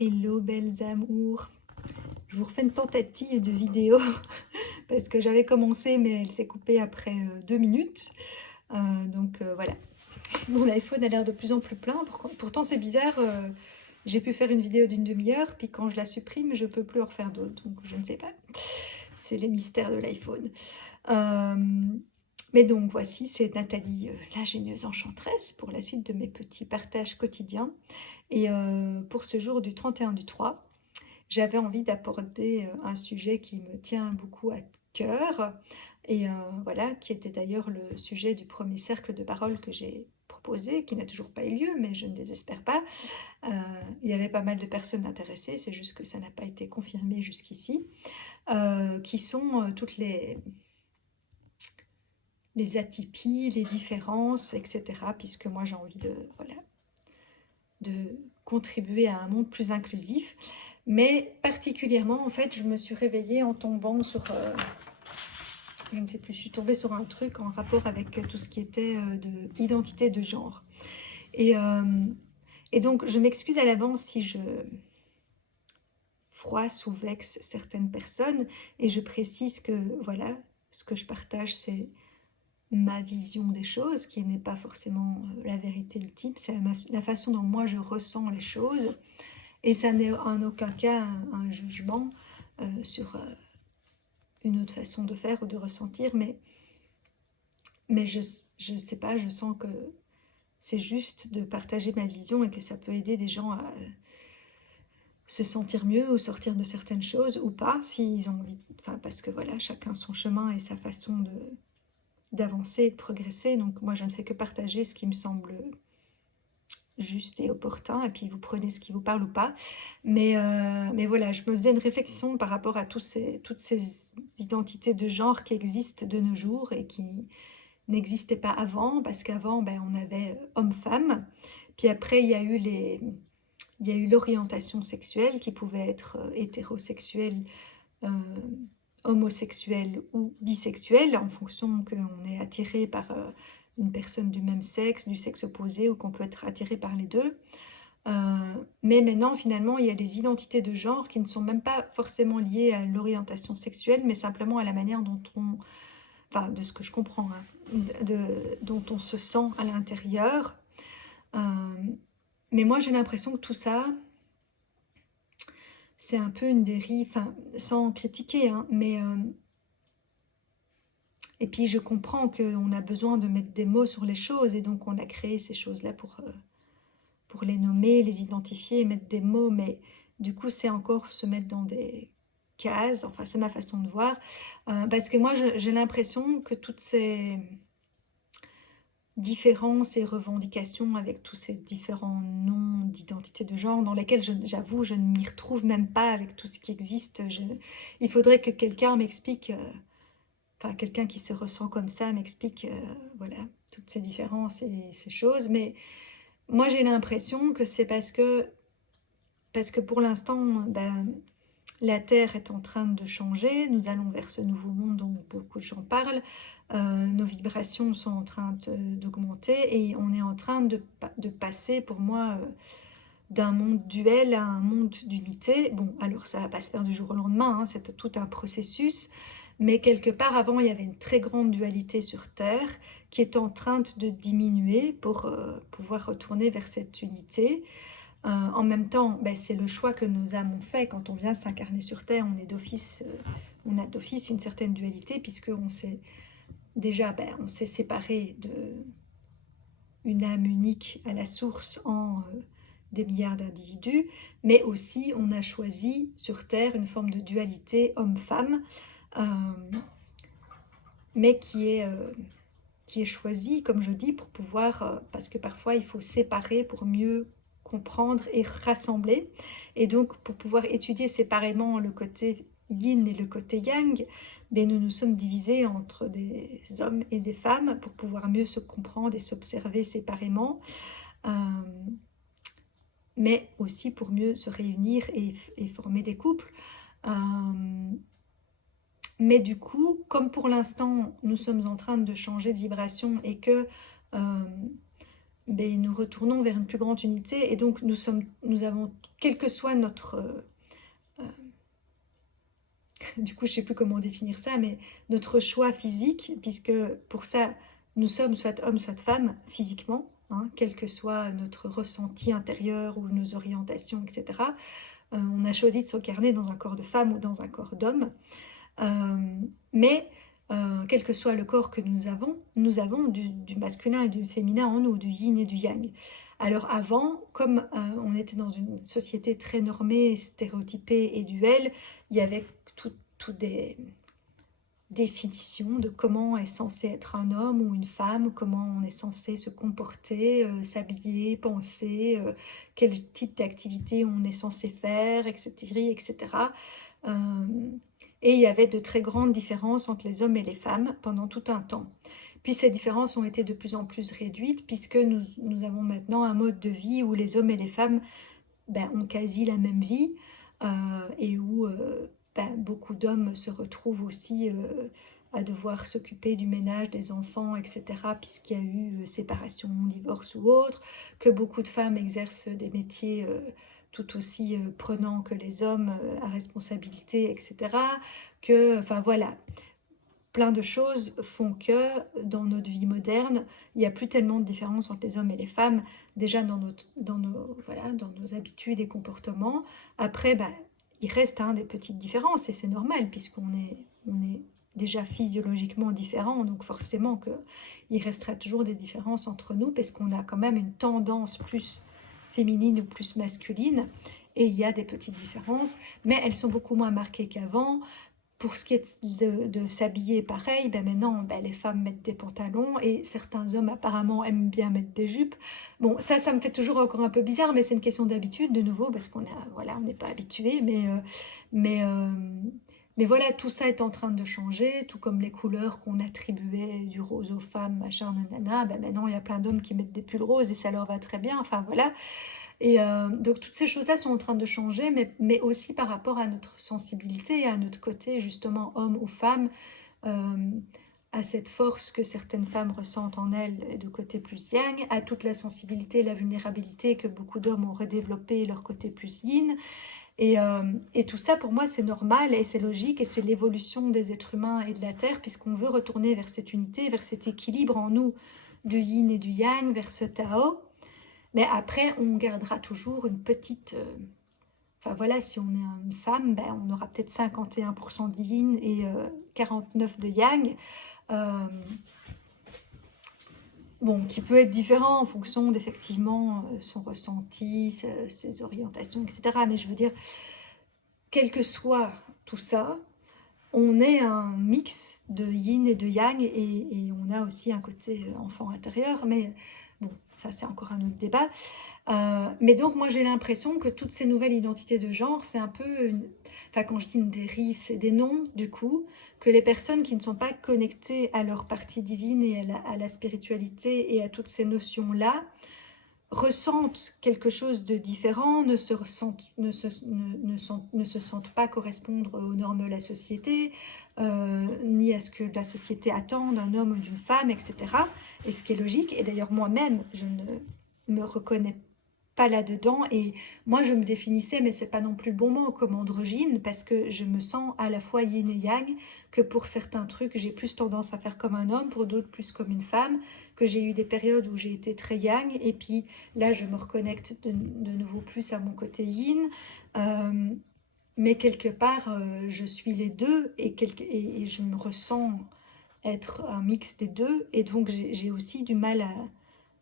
Hello belles amours, je vous refais une tentative de vidéo parce que j'avais commencé mais elle s'est coupée après 2 minutes. Voilà, mon iPhone a l'air de plus en plus plein. Pourtant c'est bizarre, j'ai pu faire une vidéo d'une demi-heure, puis quand je la supprime, je peux plus en refaire d'autres, donc je ne sais pas. C'est les mystères de l'iPhone. Mais donc voici, c'est Nathalie, l'ingénieuse enchanteresse, pour la suite de mes petits partages quotidiens. Et pour ce jour du 31 du 3, j'avais envie d'aborder un sujet qui me tient beaucoup à cœur et voilà, qui était d'ailleurs le sujet du premier cercle de parole que j'ai proposé, qui n'a toujours pas eu lieu, mais je ne désespère pas. Euh, il y avait pas mal de personnes intéressées, c'est juste que ça n'a pas été confirmé jusqu'ici, qui sont toutes les atypies, les différences, etc. Puisque moi j'ai envie de, voilà, de contribuer à un monde plus inclusif. Mais particulièrement, en fait, je me suis réveillée en tombant sur, je ne sais plus, je suis tombée sur un truc en rapport avec tout ce qui était de l'identité de genre. Et, euh, et donc, je m'excuse à l'avance si je froisse ou vexe certaines personnes, et je précise que, voilà, ce que je partage, c'est ma vision des choses, qui n'est pas forcément la vérité ultime, c'est la façon dont moi je ressens les choses. Et ça n'est en aucun cas un jugement sur une autre façon de faire ou de ressentir, mais je sais pas, je sens que c'est juste de partager ma vision et que ça peut aider des gens à se sentir mieux ou sortir de certaines choses ou pas, s'ils ont envie, enfin parce que voilà, chacun son chemin et sa façon d'avancer et de progresser. Donc moi je ne fais que partager ce qui me semble juste et opportun, et puis vous prenez ce qui vous parle ou pas. Mais voilà, je me faisais une réflexion par rapport à toutes ces identités de genre qui existent de nos jours et qui n'existaient pas avant, parce qu'avant, ben, on avait homme-femme, puis après, il y a eu l'orientation sexuelle qui pouvait être hétérosexuelle, euh, homosexuel ou bisexuel, en fonction qu'on est attiré par une personne du même sexe, du sexe opposé, ou qu'on peut être attiré par les deux. Mais maintenant, finalement, il y a des identités de genre qui ne sont même pas forcément liées à l'orientation sexuelle, mais simplement à la manière dont on, enfin, de ce que je comprends, hein, dont on se sent à l'intérieur. Euh, mais moi, j'ai l'impression que tout ça, c'est un peu une dérive, enfin, sans critiquer, hein, mais et puis je comprends qu'on a besoin de mettre des mots sur les choses, et donc on a créé ces choses-là pour les nommer, les identifier, mettre des mots, mais du coup c'est encore se mettre dans des cases, enfin c'est ma façon de voir, parce que moi j'ai l'impression que toutes ces différences et revendications avec tous ces différents noms d'identité de genre dans lesquels j'avoue je ne m'y retrouve même pas avec tout ce qui existe. Il faudrait que quelqu'un m'explique, enfin quelqu'un qui se ressent comme ça m'explique voilà, toutes ces différences et ces choses. Mais moi j'ai l'impression que c'est parce que pour l'instant, ben, la Terre est en train de changer, nous allons vers ce nouveau monde dont beaucoup de gens parlent, nos vibrations sont en train d'augmenter, et on est en train de passer pour moi d'un monde duel à un monde d'unité. Bon, alors ça va pas se faire du jour au lendemain, hein, c'est tout un processus, mais quelque part avant il y avait une très grande dualité sur Terre qui est en train de diminuer pour pouvoir retourner vers cette unité. En même temps, ben, c'est le choix que nos âmes ont fait. Quand on vient s'incarner sur Terre, on a d'office une certaine dualité, puisqu'on s'est déjà, ben, on s'est séparé d'une âme unique à la source en des milliards d'individus, mais aussi on a choisi sur Terre une forme de dualité homme-femme, euh, mais qui est choisie, comme je dis, pour pouvoir, parce que parfois il faut séparer pour mieux comprendre et rassembler. Et donc pour pouvoir étudier séparément le côté yin et le côté yang, ben nous nous sommes divisés entre des hommes et des femmes pour pouvoir mieux se comprendre et s'observer séparément, euh, mais aussi pour mieux se réunir et former des couples. Euh, mais du coup, comme pour l'instant nous sommes en train de changer de vibration et que ben, nous retournons vers une plus grande unité et donc nous avons, quel que soit notre, du coup je sais plus comment définir ça, mais notre choix physique, puisque pour ça nous sommes soit hommes soit femmes physiquement, hein, quel que soit notre ressenti intérieur ou nos orientations, etc. On a choisi de s'incarner dans un corps de femme ou dans un corps d'homme. Mais quel que soit le corps que nous avons du masculin et du féminin en nous, du yin et du yang. Alors avant, comme on était dans une société très normée, stéréotypée et duelle, il y avait toutes des définitions de comment est censé être un homme ou une femme, comment on est censé se comporter, s'habiller, penser, quel type d'activité on est censé faire, etc. etc. Euh, et il y avait de très grandes différences entre les hommes et les femmes pendant tout un temps. Puis ces différences ont été de plus en plus réduites puisque nous avons maintenant un mode de vie où les hommes et les femmes ont quasi la même vie et où beaucoup d'hommes se retrouvent aussi à devoir s'occuper du ménage des enfants, etc., puisqu'il y a eu séparation, divorce ou autre, que beaucoup de femmes exercent des métiers tout aussi prenants que les hommes à responsabilité, etc., que, enfin voilà, plein de choses font que dans notre vie moderne, il n'y a plus tellement de différence entre les hommes et les femmes, déjà voilà, dans nos habitudes et comportements. Après, il reste des petites différences et c'est normal on est déjà physiologiquement différents, donc forcément il restera toujours des différences entre nous parce qu'on a quand même une tendance plus féminine ou plus masculine et il y a des petites différences, mais elles sont beaucoup moins marquées qu'avant. Pour ce qui est de s'habiller, pareil, maintenant, les femmes mettent des pantalons et certains hommes apparemment aiment bien mettre des jupes. Bon, ça me fait toujours encore un peu bizarre, mais c'est une question d'habitude de nouveau parce voilà, on n'est pas habitué, mais, euh, mais voilà, tout ça est en train de changer, tout comme les couleurs qu'on attribuait du rose aux femmes, machin, nanana. Maintenant, il y a plein d'hommes qui mettent des pulls roses et ça leur va très bien. Enfin voilà. Et donc toutes ces choses-là sont en train de changer, mais aussi par rapport à notre sensibilité et à notre côté justement homme ou femme, euh, à cette force que certaines femmes ressentent en elles de côté plus yang, à toute la sensibilité et la vulnérabilité que beaucoup d'hommes ont redéveloppé leur côté plus yin. Et tout ça pour moi c'est normal et c'est logique et c'est l'évolution des êtres humains et de la Terre puisqu'on veut retourner vers cette unité, vers cet équilibre en nous du yin et du yang, vers ce Tao. Mais après, on gardera toujours une petite... Enfin voilà, si on est une femme, on aura peut-être 51% de yin et 49% de yang. Euh, bon, qui peut être différent en fonction d'effectivement son ressenti, ses orientations, etc. Mais je veux dire, quel que soit tout ça, on est un mix de yin et de yang et on a aussi un côté enfant intérieur. Mais bon, ça c'est encore un autre débat. Mais donc moi j'ai l'impression que toutes ces nouvelles identités de genre, c'est un peu enfin quand je dis une dérive, c'est des noms du coup, que les personnes qui ne sont pas connectées à leur partie divine et à la spiritualité et à toutes ces notions-là, ressentent quelque chose de différent, ne se sentent pas correspondre aux normes de la société, ni à ce que la société attend d'un homme ou d'une femme, etc. Et ce qui est logique, et d'ailleurs moi-même, je ne me reconnais pas là-dedans, et moi je me définissais, mais c'est pas non plus le bon mot, comme androgyne, parce que je me sens à la fois yin et yang, que pour certains trucs j'ai plus tendance à faire comme un homme, pour d'autres plus comme une femme, que j'ai eu des périodes où j'ai été très yang, et puis là je me reconnecte de nouveau plus à mon côté yin, euh, mais quelque part je suis les deux, et je me ressens être un mix des deux, et donc j'ai aussi du mal à...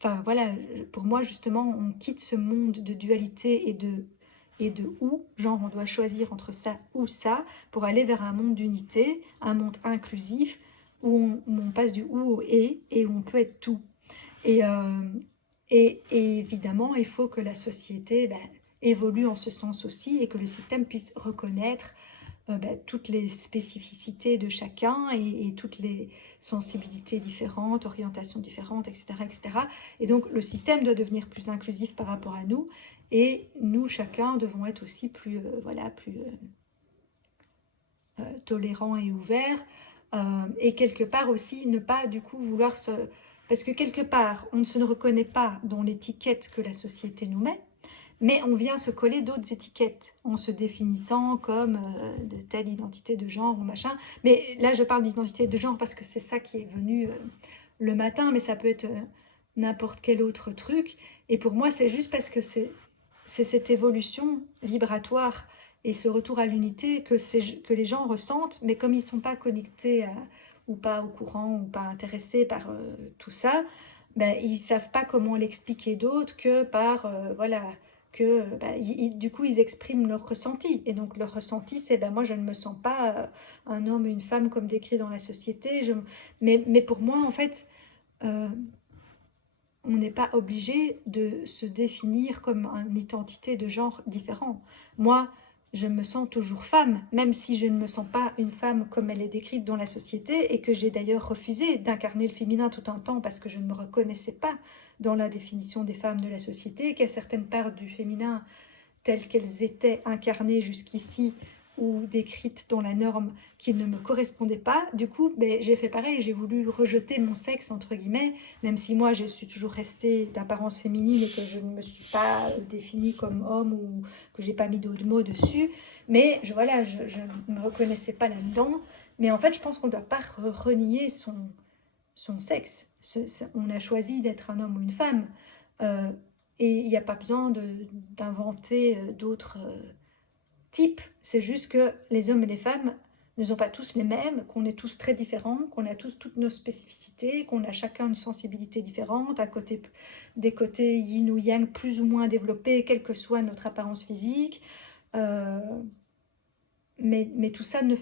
Enfin voilà, pour moi justement, on quitte ce monde de dualité et de ou, genre on doit choisir entre ça ou ça, pour aller vers un monde d'unité, un monde inclusif, où on passe du ou au et où on peut être tout. Et, et évidemment, il faut que la société évolue en ce sens aussi et que le système puisse reconnaître toutes les spécificités de chacun et toutes les sensibilités différentes, orientations différentes, etc., etc. Et donc le système doit devenir plus inclusif par rapport à nous et nous, chacun, devons être aussi plus, voilà, plus tolérants et ouverts et quelque part aussi ne pas du coup vouloir Parce que quelque part, on ne se reconnaît pas dans l'étiquette que la société nous met, mais on vient se coller d'autres étiquettes en se définissant comme de telle identité de genre ou machin. Mais là, je parle d'identité de genre parce que c'est ça qui est venu le matin, mais ça peut être n'importe quel autre truc. Et pour moi, c'est juste parce que c'est cette évolution vibratoire et ce retour à l'unité que les gens ressentent, mais comme ils ne sont pas connectés ou pas au courant ou pas intéressés par tout ça, ben, ils ne savent pas comment l'expliquer d'autre que par, voilà, que du coup ils expriment leur ressenti. Et donc leur ressenti, c'est ben, moi je ne me sens pas un homme ou une femme comme décrit dans la société. Mais pour moi, en fait, euh, on n'est pas obligé de se définir comme une identité de genre différent. Moi, je me sens toujours femme, même si je ne me sens pas une femme comme elle est décrite dans la société, et que j'ai d'ailleurs refusé d'incarner le féminin tout un temps parce que je ne me reconnaissais pas dans la définition des femmes de la société, qu'il y a certaines parts du féminin telles qu'elles étaient incarnées jusqu'ici ou décrites dans la norme qui ne me correspondaient pas. Du coup, ben, j'ai fait pareil, j'ai voulu rejeter mon sexe, entre guillemets, même si moi je suis toujours restée d'apparence féminine et que je ne me suis pas définie comme homme ou que j'ai pas mis d'autres mots dessus. Mais voilà, je ne me reconnaissais pas là-dedans. Mais en fait, je pense qu'on ne doit pas renier son sexe. On a choisi d'être un homme ou une femme. Euh, et il n'y a pas besoin d'inventer d'autres types. C'est juste que les hommes et les femmes ne sont pas tous les mêmes, qu'on est tous très différents, qu'on a tous toutes nos spécificités, qu'on a chacun une sensibilité différente, des côtés yin ou yang plus ou moins développés, quelle que soit notre apparence physique. Mais tout ça ne